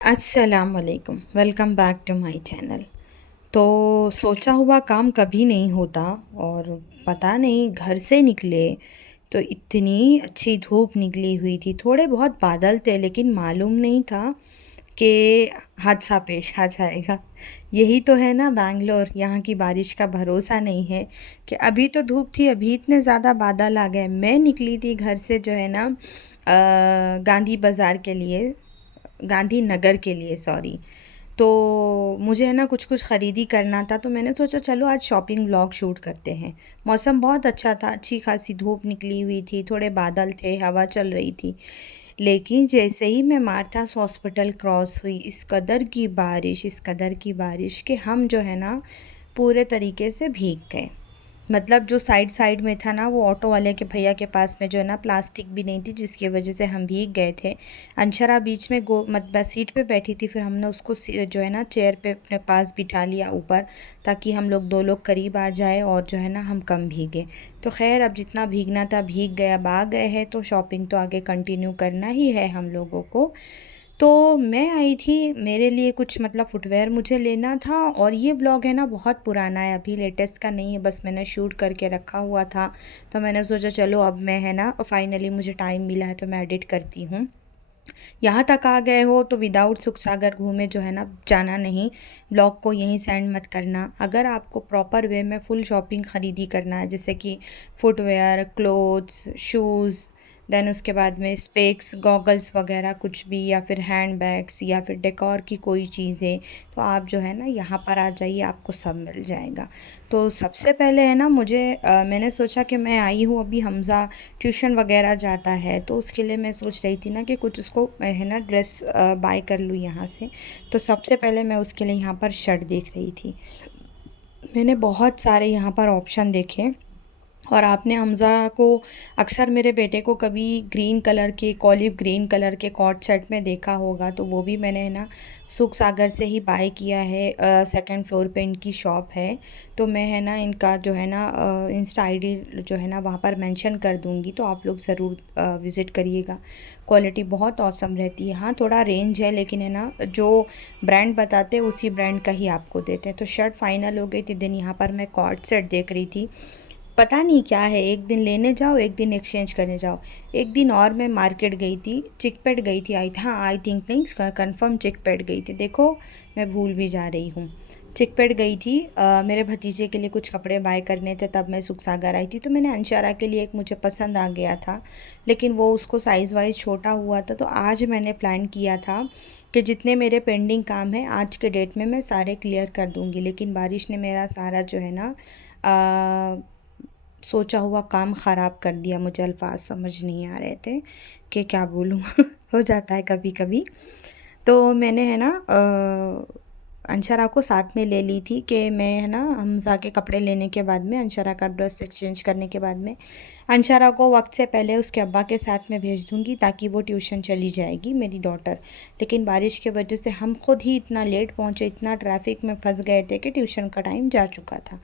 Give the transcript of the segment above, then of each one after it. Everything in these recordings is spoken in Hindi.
अस्सलाम वालेकुम, welcome back to my channel. तो सोचा हुआ काम कभी नहीं होता। और पता नहीं घर से निकले तो इतनी अच्छी धूप निकली हुई थी, थोड़े बहुत बादल थे लेकिन मालूम नहीं था कि हादसा पेश आ जाएगा। यही तो है ना बैंगलोर, यहाँ की बारिश का भरोसा नहीं है कि अभी तो धूप थी, अभी इतने ज़्यादा बादल आ गए। मैं निकली थी घर से जो है ना गांधी बाज़ार के लिए, गांधीनगर के लिए सॉरी। तो मुझे है ना कुछ कुछ ख़रीदी करना था, तो मैंने सोचा चलो आज शॉपिंग व्लॉग शूट करते हैं। मौसम बहुत अच्छा था, अच्छी खासी धूप निकली हुई थी, थोड़े बादल थे, हवा चल रही थी। लेकिन जैसे ही मैं मार्थास हॉस्पिटल क्रॉस हुई, इस कदर की बारिश कि हम जो है ना पूरे तरीके से भीग गए। मतलब जो साइड साइड में था ना, वो ऑटो वाले के भैया के पास में जो है ना प्लास्टिक भी नहीं थी, जिसकी वजह से हम भीग गए थे। अंशरा बीच में गो मतलब सीट पे बैठी थी, फिर हमने उसको जो है ना चेयर पे अपने पास बिठा लिया ऊपर, ताकि हम लोग दो लोग करीब आ जाए और जो है ना हम कम भीगे। तो खैर अब जितना भीगना था भीग गए, अब आ गए हैं तो शॉपिंग तो आगे कंटिन्यू करना ही है हम लोगों को। तो मैं आई थी, मेरे लिए कुछ मतलब फुटवेयर मुझे लेना था। और ये व्लॉग है ना बहुत पुराना है, अभी लेटेस्ट का नहीं है, बस मैंने शूट करके रखा हुआ था। तो मैंने सोचा चलो अब मैं है ना फाइनली मुझे टाइम मिला है तो मैं एडिट करती हूँ। यहाँ तक आ गए हो तो विदाउट सुख सागर घूमे जो है ना जाना नहीं। ब्लॉग को यहीं सेंड मत करना। अगर आपको प्रॉपर वे में फुल शॉपिंग ख़रीदी करना है, जैसे कि फुटवेयर, क्लोथ्स, शूज़, देन उसके बाद में स्पेक्स, गॉगल्स वगैरह कुछ भी, या फिर हैंड बैग्स, या फिर डेकोर की कोई चीज़ें, तो आप जो है ना यहाँ पर आ जाइए, आपको सब मिल जाएगा। तो सबसे पहले है ना मैंने सोचा कि मैं आई हूँ अभी, हमज़ा ट्यूशन वगैरह जाता है, तो उसके लिए मैं सोच रही थी ना कि कुछ उसको है ना ड्रेस बाय कर लूँ यहाँ से। तो सबसे पहले मैं उसके लिए यहाँ पर शर्ट देख रही थी। मैंने बहुत सारे यहाँ पर ऑप्शन देखे। और आपने हमज़ा को, अक्सर मेरे बेटे को कभी ग्रीन कलर के, ऑलिव ग्रीन कलर के कॉट सेट में देखा होगा, तो वो भी मैंने है ना सुख सागर से ही बाय किया है। सेकंड फ्लोर पे इनकी शॉप है। तो मैं है ना इनका जो है ना इंस्टा आईडी जो है ना वहाँ पर मेंशन कर दूँगी, तो आप लोग ज़रूर विज़िट करिएगा। क्वालिटी बहुत औसम रहती है। हाँ थोड़ा रेंज है, लेकिन है ना जो ब्रांड बताते हैं उसी ब्रांड का ही आपको देते हैं। तो शर्ट फाइनल हो गई थी। दिन यहाँ पर मैं कॉट सेट देख रही थी, पता नहीं क्या है, एक दिन लेने जाओ एक दिन एक्सचेंज करने जाओ। एक दिन और मैं मार्केट गई थी, चिकपेट गई थी, आई थिंक नहीं, कंफर्म चिकपेट गई थी। देखो मैं भूल भी जा रही हूँ। चिकपेट गई थी, मेरे भतीजे के लिए कुछ कपड़े बाय करने थे, तब मैं सुख सागर आई थी। तो मैंने अंशारा के लिए एक मुझे पसंद आ गया था, लेकिन वो उसको साइज़ वाइज छोटा हुआ था। तो आज मैंने प्लान किया था कि जितने मेरे पेंडिंग काम हैं आज के डेट में मैं सारे क्लियर कर दूँगी, लेकिन बारिश ने मेरा सारा जो है ना सोचा हुआ काम ख़राब कर दिया। मुझे अल्फाज समझ नहीं आ रहे थे कि क्या बोलूँ हो जाता है कभी कभी। तो मैंने है ना अंशरा को साथ में ले ली थी कि मैं है ना हमज़ा के कपड़े लेने के बाद में, अंशरा का ड्रेस एक्सचेंज करने के बाद में अंशरा को वक्त से पहले उसके अब्बा के साथ में भेज दूँगी, ताकि वो ट्यूशन चली जाएगी मेरी डॉटर। लेकिन बारिश की वजह से हम खुद ही इतना लेट पहुँचे, इतना ट्रैफिक में फंस गए थे कि ट्यूशन का टाइम जा चुका था।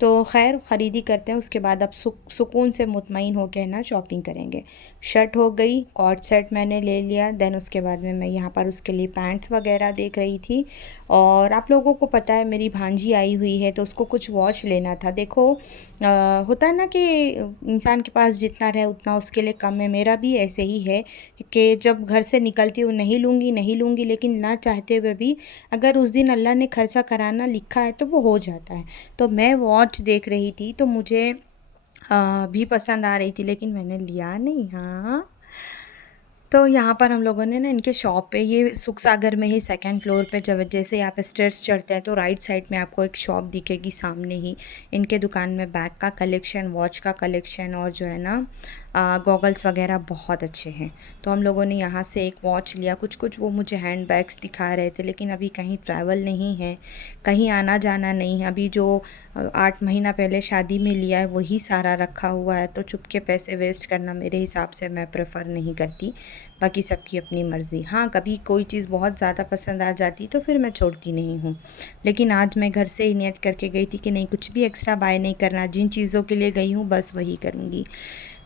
तो खैर ख़रीदी करते हैं, उसके बाद अब सुकून से मुतमईन होकर है ना शॉपिंग करेंगे। शर्ट हो गई, कॉर्ड सेट मैंने ले लिया, देन उसके बाद में मैं यहाँ पर उसके लिए पैंट्स वगैरह देख रही थी। और आप लोगों को पता है मेरी भांजी आई हुई है, तो उसको कुछ वॉच लेना था। देखो होता है ना कि इंसान के पास जितना रहे उतना उसके लिए कम है। मेरा भी ऐसे ही है कि जब घर से निकलती हूँ नहीं लूँगी नहीं लूँगी, लेकिन ना चाहते हुए भी अगर उस दिन अल्लाह ने खर्चा कराना लिखा है तो वो हो जाता है। तो मैं वॉच देख रही थी, तो मुझे भी पसंद आ रही थी, लेकिन मैंने लिया नहीं। हाँ, तो यहाँ पर हम लोगों ने ना इनके शॉप पे, ये सुख सागर में ही सेकंड फ्लोर पे, जब जैसे आप स्टेयर्स चढ़ते हैं तो राइट साइड में आपको एक शॉप दिखेगी सामने ही। इनके दुकान में बैग का कलेक्शन, वॉच का कलेक्शन, और जो है ना गॉगल्स वगैरह बहुत अच्छे हैं। तो हम लोगों ने यहाँ से एक वॉच लिया। कुछ कुछ वो मुझे हैंड बैग्स दिखा रहे थे, लेकिन अभी कहीं ट्रैवल नहीं है, कहीं आना जाना नहीं है। अभी जो 8 महीना पहले शादी में लिया है वही सारा रखा हुआ है, तो चुपके पैसे वेस्ट करना मेरे हिसाब से मैं प्रेफर नहीं करती। बाकी सबकी अपनी मर्ज़ी। हाँ कभी कोई चीज़ बहुत ज़्यादा पसंद आ जाती तो फिर मैं छोड़ती नहीं हूँ। लेकिन आज मैं घर से ही नियत करके गई थी कि नहीं, कुछ भी एक्स्ट्रा बाय नहीं करना, जिन चीज़ों के लिए गई हूँ बस वही करूँगी।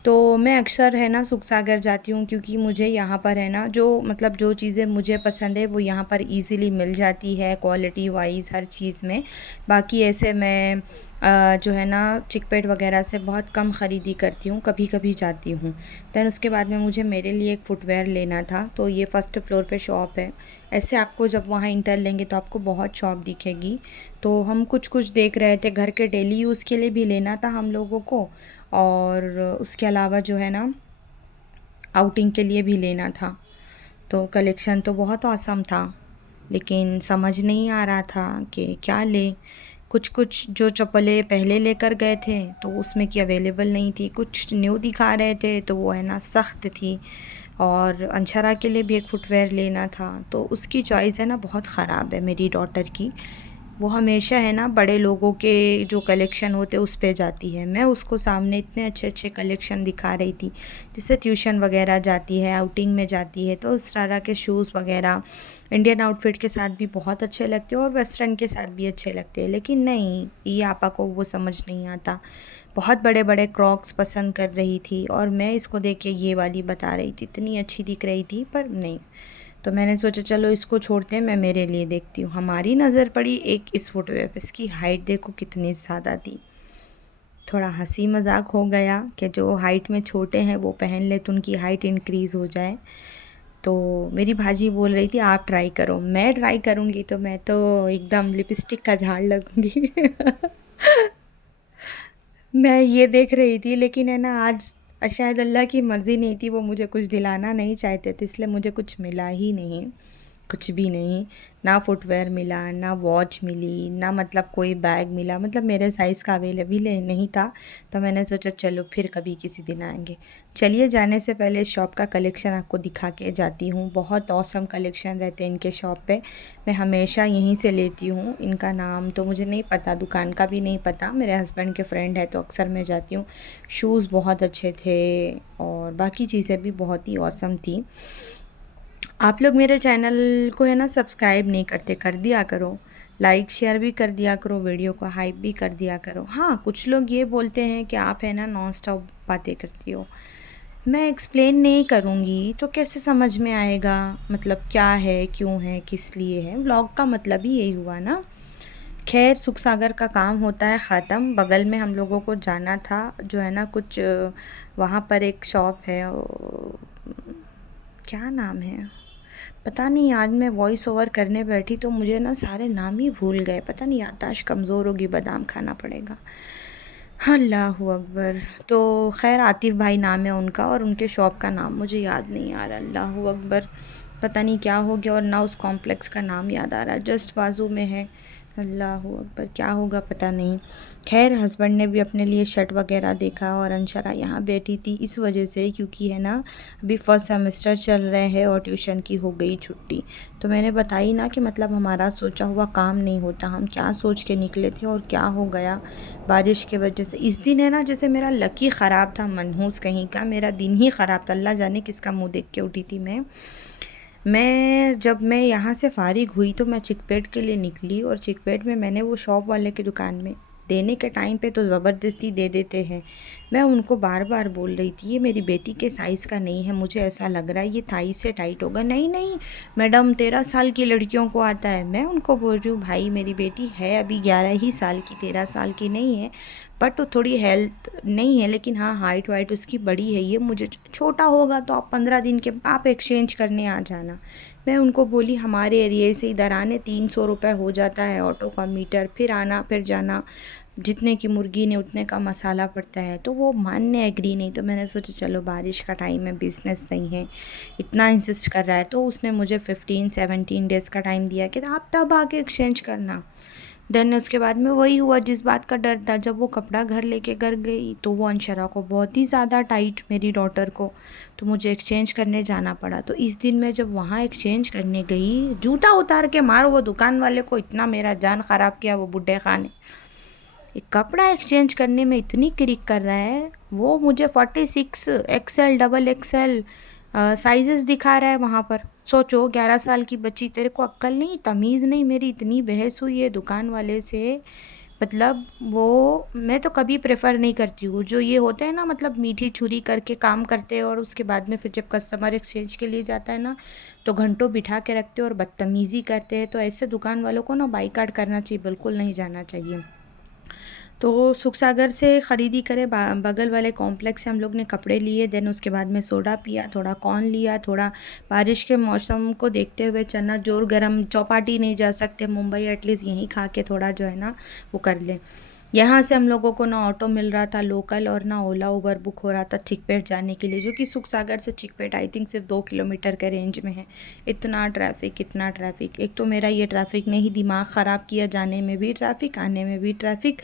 तो मैं अक्सर है ना सुख सागर जाती हूँ, क्योंकि मुझे यहाँ पर है ना जो मतलब जो चीज़ें मुझे पसंद है वो यहाँ पर इजीली मिल जाती है क्वालिटी वाइज हर चीज़ में। बाकी ऐसे मैं जो है ना चिकपेट वगैरह से बहुत कम ख़रीदी करती हूँ, कभी कभी जाती हूँ। दैन उसके बाद में मुझे मेरे लिए एक फ़ुटवेयर लेना था, तो ये फर्स्ट फ्लोर पे शॉप है। ऐसे आपको जब वहाँ इंटर लेंगे तो आपको बहुत शॉप दिखेगी। तो हम कुछ कुछ देख रहे थे, घर के डेली यूज़ के लिए भी लेना था हम लोगों को, और उसके अलावा जो है ना आउटिंग के लिए भी लेना था। तो कलेक्शन तो बहुत ऑसम था, लेकिन समझ नहीं आ रहा था कि क्या लें। कुछ कुछ जो चप्पलें पहले लेकर गए थे तो उसमें की अवेलेबल नहीं थी, कुछ न्यू दिखा रहे थे तो वो है ना सख्त थी। और अंशरा के लिए भी एक फ़ुटवेयर लेना था, तो उसकी चॉइस है ना बहुत ख़राब है मेरी डॉटर की। वो हमेशा है ना बड़े लोगों के जो कलेक्शन होते उस पे जाती है। मैं उसको सामने इतने अच्छे अच्छे कलेक्शन दिखा रही थी, जिससे ट्यूशन वगैरह जाती है, आउटिंग में जाती है, तो उस तरह के शूज़ वगैरह इंडियन आउटफिट के साथ भी बहुत अच्छे लगते हैं और वेस्टर्न के साथ भी अच्छे लगते हैं। लेकिन नहीं, ये आपा को वो समझ नहीं आता। बहुत बड़े बड़े क्रॉक्स पसंद कर रही थी और मैं इसको देख के ये वाली बता रही थी, इतनी अच्छी दिख रही थी पर नहीं। तो मैंने सोचा चलो इसको छोड़ते हैं, मैं मेरे लिए देखती हूँ। हमारी नज़र पड़ी एक इस फुटवेयर पे, इसकी हाइट देखो कितनी ज़्यादा थी। थोड़ा हंसी मजाक हो गया कि जो हाइट में छोटे हैं वो पहन ले तो उनकी हाइट इंक्रीज़ हो जाए। तो मेरी भाजी बोल रही थी आप ट्राई करो। मैं ट्राई करूँगी तो मैं तो एकदम लिपस्टिक का झाड़ लगूँगी। मैं ये देख रही थी, लेकिन है ना आज शायद अल्लाह की मर्ज़ी नहीं थी, वो मुझे कुछ दिलाना नहीं चाहते थे, इसलिए मुझे कुछ मिला ही नहीं, कुछ भी नहीं। ना फुटवेयर मिला, ना वॉच मिली, ना मतलब कोई बैग मिला, मतलब मेरे साइज़ का अवेलेबल नहीं था। तो मैंने सोचा चलो फिर कभी किसी दिन आएंगे। चलिए जाने से पहले शॉप का कलेक्शन आपको दिखा के जाती हूँ। बहुत औसम कलेक्शन रहते हैं इनके शॉप पे। मैं हमेशा यहीं से लेती हूँ। इनका नाम तो मुझे नहीं पता, दुकान का भी नहीं पता, मेरे हस्बैंड के फ्रेंड है तो अक्सर मैं जाती हूँ। शूज़ बहुत अच्छे थे और बाकी चीज़ें भी बहुत ही औसम थी। आप लोग मेरे चैनल को है ना सब्सक्राइब नहीं करते, कर दिया करो। लाइक शेयर भी कर दिया करो, वीडियो को हाइप भी कर दिया करो। हाँ, कुछ लोग ये बोलते हैं कि आप है ना नॉन स्टॉप बातें करती हो। मैं एक्सप्लेन नहीं करूँगी तो कैसे समझ में आएगा, मतलब क्या है, क्यों है, किस लिए है। व्लॉग का मतलब ही यही हुआ ना। खैर, सुख सागर का काम होता है ख़त्म। बगल में हम लोगों को जाना था, जो है ना कुछ वहाँ पर एक शॉप है, क्या नाम है पता नहीं। आज मैं वॉइस ओवर करने बैठी तो मुझे ना सारे नाम ही भूल गए, पता नहीं याददाश्त कमज़ोर होगी, बादाम खाना पड़ेगा। अल्लाहु अकबर। तो खैर आतिफ़ भाई नाम है उनका, और उनके शॉप का नाम मुझे याद नहीं आ रहा। अल्लाहु अकबर, पता नहीं क्या हो गया, और ना उस कॉम्प्लेक्स का नाम याद आ रहा है, जस्ट बाजू में है। अल्लाहु अकबर, क्या होगा पता नहीं। खैर हस्बैंड ने भी अपने लिए शर्ट वगैरह देखा, और अंशरा यहाँ बैठी थी इस वजह से क्योंकि है ना अभी फर्स्ट सेमेस्टर चल रहे हैं और ट्यूशन की हो गई छुट्टी। तो मैंने बताई ना कि मतलब हमारा सोचा हुआ काम नहीं होता, हम क्या सोच के निकले थे और क्या हो गया बारिश की वजह से। इस दिन है ना जैसे मेरा लकी ख़राब था, मनहूस कहीं का, मेरा दिन ही ख़राब था। अल्लाह जाने किसका मुंह देख के उठी थी जब मैं यहाँ से फ़ारिग हुई तो मैं चिकपेट के लिए निकली, और चिकपेट में मैंने वो शॉप वाले की दुकान में देने के टाइम पे तो ज़बरदस्ती दे देते हैं। मैं उनको बार बार बोल रही थी ये मेरी बेटी के साइज़ का नहीं है, मुझे ऐसा लग रहा है ये थाई से टाइट होगा। नहीं नहीं मैडम, 13 साल की लड़कियों को आता है। मैं उनको बोल रही हूँ भाई मेरी बेटी है अभी 11 ही साल की, 13 साल की नहीं है। बट वो थोड़ी हेल्थ नहीं है, लेकिन हाँ हाइट वाइट उसकी बड़ी है। ये मुझे छोटा होगा तो आप 15 दिन के आप एक्सचेंज करने आ जाना। मैं उनको बोली हमारे एरिए से इधर आने 300 रुपये हो जाता है ऑटो का मीटर, फिर आना फिर जाना, जितने की मुर्गी ने उतने का मसाला पड़ता है। तो वो मानने एग्री नहीं। तो मैंने सोचा चलो बारिश का टाइम है, बिज़नेस नहीं है, इतना इंसिस्ट कर रहा है, तो उसने मुझे 15-17 डेज़ का टाइम दिया कि आप तब आके एक्सचेंज करना। देन उसके बाद में वही हुआ जिस बात का डर था। जब वो कपड़ा घर लेके घर गई तो वो अंशरा को बहुत ही ज़्यादा टाइट, मेरी डॉटर को, तो मुझे एक्सचेंज करने जाना पड़ा। तो इस दिन मैं जब वहाँ एक्सचेंज करने गई, जूता उतार के मारो वो दुकान वाले को, इतना मेरा जान ख़राब किया वो बुड्ढे खाने। एक कपड़ा एक्सचेंज करने में इतनी क्रिक कर रहा है, वो मुझे 46 XL XXL साइजेस दिखा रहा है वहाँ पर। सोचो 11 साल की बच्ची, तेरे को अक्ल नहीं, तमीज़ नहीं। मेरी इतनी बहस हुई है दुकान वाले से, मतलब वो मैं तो कभी प्रेफर नहीं करती हूँ। जो ये होते हैं ना, मतलब मीठी छुरी करके काम करते हैं और उसके बाद में फिर जब कस्टमर एक्सचेंज के लिए जाता है ना, तो घंटों बिठा के रखते हैं और बदतमीज़ी करते हैं। तो ऐसे दुकान वालों को ना बाईकाट करना चाहिए, बिल्कुल नहीं जाना चाहिए। तो सुख सागर से ख़रीदी करे, बगल वाले कॉम्प्लेक्स से हम लोग ने कपड़े लिए, देन उसके बाद में सोडा पिया, थोड़ा कॉर्न लिया, थोड़ा बारिश के मौसम को देखते हुए चना जोर गरम, चौपाटी नहीं जा सकते मुंबई, एटलीस्ट यहीं खा के थोड़ा जो है ना वो कर लें। यहाँ से हम लोगों को ना ऑटो मिल रहा था लोकल और ना ओला उबर बुक हो रहा था चिकपेट जाने के लिए, जो कि सुख सागर से चिकपेट आई थिंक सिर्फ 2 किलोमीटर के रेंज में है। इतना ट्रैफिक, इतना ट्रैफिक। एक तो मेरा ये ट्रैफिक ने ही दिमाग ख़राब किया, जाने में भी ट्रैफिक, आने में भी ट्रैफिक।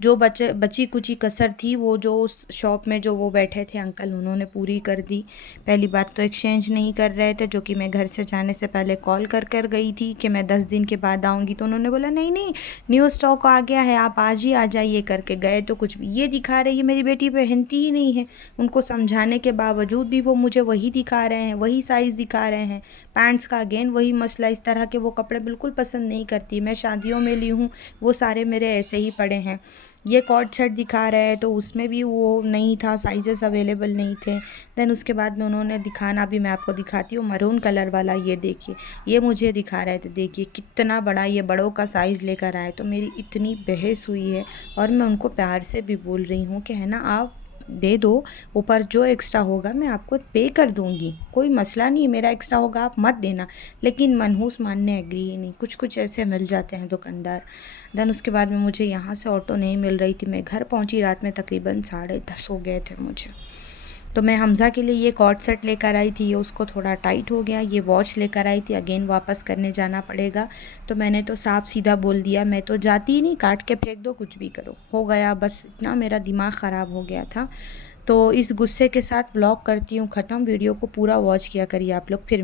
जो बची कुची कसर थी वो जो उस शॉप में जो वो बैठे थे अंकल, उन्होंने पूरी कर दी। पहली बात तो एक्सचेंज नहीं कर रहे थे, जो कि मैं घर से जाने से पहले कॉल कर गई थी कि मैं 10 दिन के बाद आऊँगी, तो उन्होंने बोला नहीं नहीं, न्यू स्टॉक आ गया है, आप आज ही आ जाइए करके गए। तो कुछ भी ये दिखा रही है, मेरी बेटी पहनती ही नहीं है। उनको समझाने के बावजूद भी वो मुझे वही दिखा रहे हैं, वही साइज़ दिखा रहे हैं। पैंट्स का अगेन वही मसला, इस तरह के वो कपड़े बिल्कुल पसंद नहीं करती। मैं शादियों में ली हूँ, वो सारे मेरे ऐसे ही पड़े हैं। ये कॉर्ड सेट दिखा रहे हैं तो उसमें भी वो नहीं था, साइजेस अवेलेबल नहीं थे। देन उसके बाद में उन्होंने दिखाना भी, मैं आपको दिखाती हूँ, मरून कलर वाला ये देखिए, ये मुझे दिखा रहे थे, देखिए कितना बड़ा, ये बड़ों का साइज़ लेकर आए। तो मेरी इतनी बहस हुई है और मैं उनको प्यार से भी बोल रही हूँ कि है ना, आप दे दो, ऊपर जो एक्स्ट्रा होगा मैं आपको पे कर दूँगी, कोई मसला नहीं, मेरा एक्स्ट्रा होगा आप मत देना। लेकिन मनहूस मानने एग्री ही नहीं। कुछ कुछ ऐसे मिल जाते हैं दुकानदार। देन उसके बाद में मुझे यहाँ से ऑटो नहीं मिल रही थी, मैं घर पहुँची रात में तकरीबन 10:30 हो गए थे मुझे। तो मैं हमज़ा के लिए ये कॉर्ड सेट लेकर आई थी, ये उसको थोड़ा टाइट हो गया। ये वॉच लेकर आई थी, अगेन वापस करने जाना पड़ेगा। तो मैंने तो साफ सीधा बोल दिया, मैं तो जाती ही नहीं, काट के फेंक दो, कुछ भी करो, हो गया बस। इतना मेरा दिमाग ख़राब हो गया था। तो इस गुस्से के साथ व्लॉग करती हूँ ख़त्म। वीडियो को पूरा वॉच किया करिए आप लोग। फिर